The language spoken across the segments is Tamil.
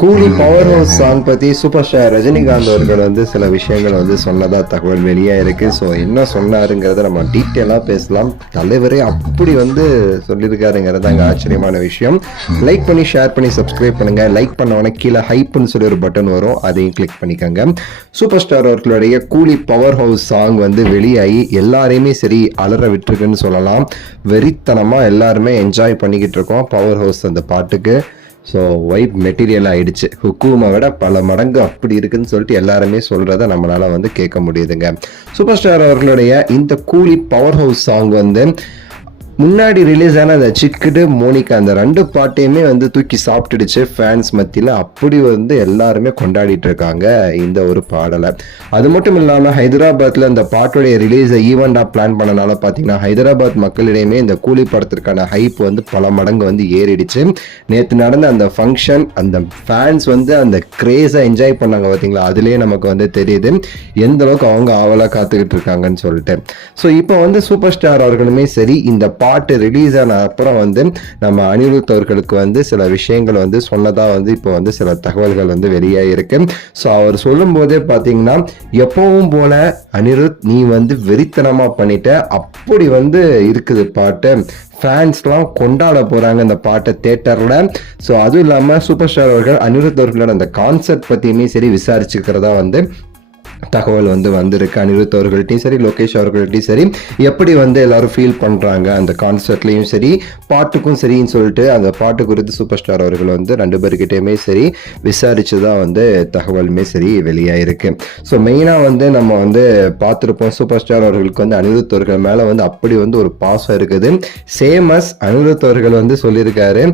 கூலி பவர் ஹவுஸ் சாங் பற்றி சூப்பர் ஸ்டார் ரஜினிகாந்த் அவர்கள் வந்து சில விஷயங்கள் வந்து சொன்னதா தகவல் வெளியாக இருக்குது. ஸோ என்ன சொன்னாருங்கிறத நம்ம டீட்டெயிலாக பேசலாம். தலைவரே அப்படி வந்து சொல்லியிருக்காருங்கிறது அங்கே ஆச்சரியமான விஷயம். லைக் பண்ணி ஷேர் பண்ணி சப்ஸ்கிரைப் பண்ணுங்கள். லைக் பண்ணவொடனே கீழே ஹைப்புன்னு சொல்லி ஒரு பட்டன் வரும், அதையும் கிளிக் பண்ணிக்கோங்க. சூப்பர் ஸ்டார் அவர்களுடைய கூலி பவர் ஹவுஸ் சாங் வந்து வெளியாகி எல்லாரையுமே சரி அலற விட்டுருக்குன்னு சொல்லலாம். வெறித்தனமாக எல்லாருமே என்ஜாய் பண்ணிக்கிட்டு இருக்கோம் பவர் ஹவுஸ் அந்த பாட்டுக்கு. ஸோ வைப் மெட்டீரியல் ஆகிடுச்சு. ஹுக்கூமை விட பல மடங்கு அப்படி இருக்குன்னு சொல்லிட்டு எல்லாருமே சொல்கிறத நம்மளால் வந்து கேட்க முடியுதுங்க. சூப்பர் ஸ்டார் அவர்களுடைய இந்த கூலி பவர் ஹவுஸ் சாங் வந்து முன்னாடி ரிலீஸ் ஆன அந்த சிக்குடு மோனிகா அந்த 2 பாட்டையுமே வந்து தூக்கி சாப்பிட்டுடுச்சு ஃபேன்ஸ் மத்தியில். அப்படி வந்து எல்லாருமே கொண்டாடிட்டு இருக்காங்க இந்த ஒரு பாடலை. அது மட்டும் இல்லாமல் ஹைதராபாத்தில் இந்த பாட்டுடைய ரிலீஸை ஈவெண்ட்டாக பிளான் பண்ணனால பார்த்தீங்கன்னா ஹைதராபாத் மக்களிடையுமே இந்த கூலி படத்திற்கான ஹைப் வந்து பல மடங்கு வந்து ஏறிடுச்சு. நேற்று நடந்த அந்த ஃபங்க்ஷன், அந்த ஃபேன்ஸ் வந்து அந்த கிரேஸை என்ஜாய் பண்ணாங்க பார்த்தீங்களா, அதுலேயே நமக்கு வந்து தெரியுது எந்த அளவுக்கு அவங்க ஆவலாக காத்துக்கிட்டு இருக்காங்கன்னு சொல்லிட்டு. ஸோ இப்போ வந்து சூப்பர் ஸ்டார் அவர்களுமே சரி இந்த பாட்டு ரிலீஸ் ஆன அப்புறம் வந்து நம்ம அனிருத் அவர்களுக்கு வந்து சில விஷயங்கள் வந்து சொன்னதா வந்து இப்போ வந்து சில தகவல்கள் வந்து வெளியாகிருக்கு. ஸோ அவர் சொல்லும் போதே பார்த்தீங்கன்னா எப்பவும் போல அனிருத் நீ வந்து வெறித்தனமாக பண்ணிட்ட, அப்படி வந்து இருக்குது பாட்டு, ஃபேன்ஸ்லாம் கொண்டாட போகிறாங்க இந்த பாட்டை தேட்டரில். ஸோ அதுவும் இல்லாமல் சூப்பர் ஸ்டார் அவர்கள் அனிருத் அவர்களோட அந்த கான்செப்ட் பற்றியுமே சரி விசாரிச்சுக்கிறதா வந்து தகவல் வந்து வந்திருக்கு. அனிருத் அவர்கள்ட்டையும் சரி லோகேஷ் அவர்கள்ட்டையும் சரி எப்படி வந்து எல்லாரும் ஃபீல் பண்ணுறாங்க அந்த கான்சர்ட்லேயும் சரி பாட்டுக்கும் சரின்னு சொல்லிட்டு அந்த பாட்டு குறித்து சூப்பர் ஸ்டார் அவர்கள் வந்து 2 பேர்கிட்டையுமே சரி விசாரித்து தான் வந்து தகவலுமே சரி வெளியாகிருக்கு. ஸோ மெயினாக வந்து நம்ம வந்து பார்த்துருப்போம் சூப்பர் ஸ்டார் அவர்களுக்கு வந்து அனிருத் அவர்கள் மேலே வந்து அப்படி வந்து ஒரு பாசம் இருக்குது. சேமஸ் அனிருத் அவர்கள் வந்து சொல்லியிருக்காரு,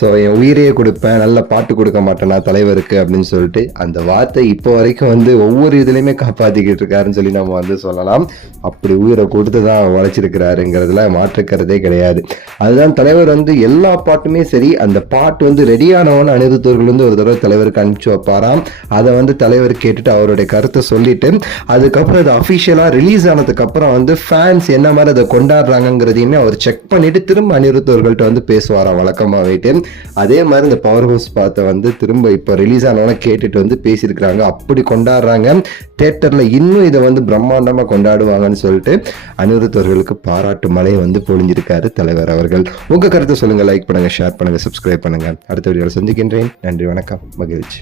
ஸோ என் உயிரையே கொடுப்பேன், நல்ல பாட்டு கொடுக்க மாட்டேனா தலைவருக்கு அப்படின்னு சொல்லிட்டு. அந்த வார்த்தை இப்போ வரைக்கும் வந்து ஒவ்வொரு இதுலையுமே காப்பாத்திக்கிட்டு இருக்காருன்னு சொல்லி நம்ம வந்து சொல்லலாம். அப்படி உயிரை கொடுத்து தான் உழைச்சிருக்கிறாருங்கிறதுல மாற்றுக்கிறதே கிடையாது. அதுதான் தலைவர் வந்து எல்லா பாட்டுமே சரி அந்த பாட்டு வந்து ரெடியானவன் அனிருத்தவர்கள் வந்து ஒரு தடவை தலைவருக்கு அனுப்பிச்சு வைப்பாராம். அதை வந்து தலைவர் கேட்டுட்டு அவருடைய கருத்தை சொல்லிட்டு அதுக்கப்புறம் அது அஃபிஷியலாக ரிலீஸ் ஆனதுக்கு அப்புறம் வந்து ஃபேன்ஸ் என்ன மாதிரி அதை கொண்டாடுறாங்கிறதையுமே அவர் செக் பண்ணிட்டு திரும்ப அனிருத்தவர்கள்ட்ட வந்து பேசுவாராம் வழக்கமாகவே. அதே மாதிரி இந்த பவர் ஹவுஸ் பாட்டை வந்து திரும்ப இப்போ ரிலீஸ் ஆனவன கேட்டுட்டு வந்து பேசியிருக்கிறாங்க. அப்படி கொண்டாடுறாங்க. தியேட்டரில் இன்னும் இதை வந்து பிரம்மாண்டமாக கொண்டாடுவாங்கன்னு சொல்லிட்டு அனிருத் அவர்களுக்கு பாராட்டு மழையை வந்து பொழிஞ்சிருக்காரு தலைவர் அவர்கள். உங்கள் கருத்தை சொல்லுங்கள், லைக் பண்ணுங்கள், ஷேர் பண்ணுங்கள், சப்ஸ்கிரைப் பண்ணுங்கள். அடுத்த வீடியோவில் சந்திக்கின்றேன். நன்றி, வணக்கம், மகிழ்ச்சி.